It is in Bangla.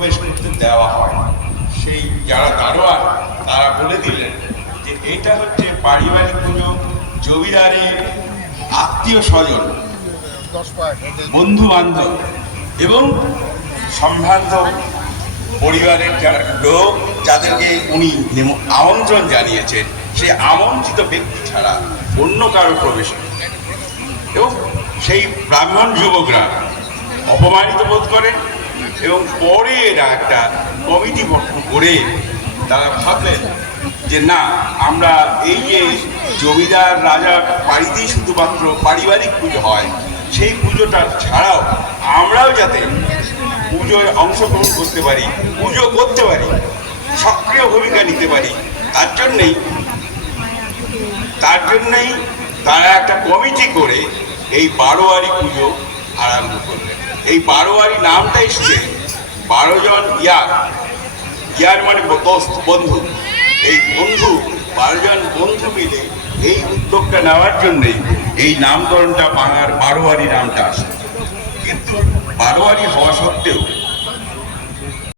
প্রবেশ করতে দেওয়া হয়। সেই যারা দারোয়ান তারা বলে দিলেন যে এটা হচ্ছে পারিবারিক পুজো, জমিদারের আত্মীয় স্বজন, বন্ধু বান্ধব এবং সম্ভ্রান্ত পরিবারের যারা লোক যাদেরকে উনি আমন্ত্রণ জানিয়েছেন, সেই আমন্ত্রিত ব্যক্তি ছাড়া অন্য কারো প্রবেশ নেই। এবং সেই ব্রাহ্মণ যুবকরা অপমানিত বোধ করেন এবং পরে এরা একটা কমিটি গঠন করে তারা ভাবলেন যে না, আমরা এই যে জমিদার রাজার বাড়িতেই শুধুমাত্র পারিবারিক পুজো হয়, সেই পুজোটা ছাড়াও আমরাও যাতে পুজোয় অংশগ্রহণ করতে পারি, পুজো করতে পারি, সক্রিয় ভূমিকা নিতে পারি, তার জন্যই তারা একটা কমিটি করে এই বারোয়ারি পুজো আরম্ভ করলেন। এই বারোয়ারি নামটা এসছে 12 জন ইয়ার মানে দোস্ত, বন্ধু। এই বন্ধু 12 জন বন্ধু মিলে এই উদ্যোগটা নেওয়ার জন্যই এই নামকরণটা বাংলার বারোয়ারি নামটা আসে। কিন্তু বারোয়ারি হওয়া সত্ত্বেও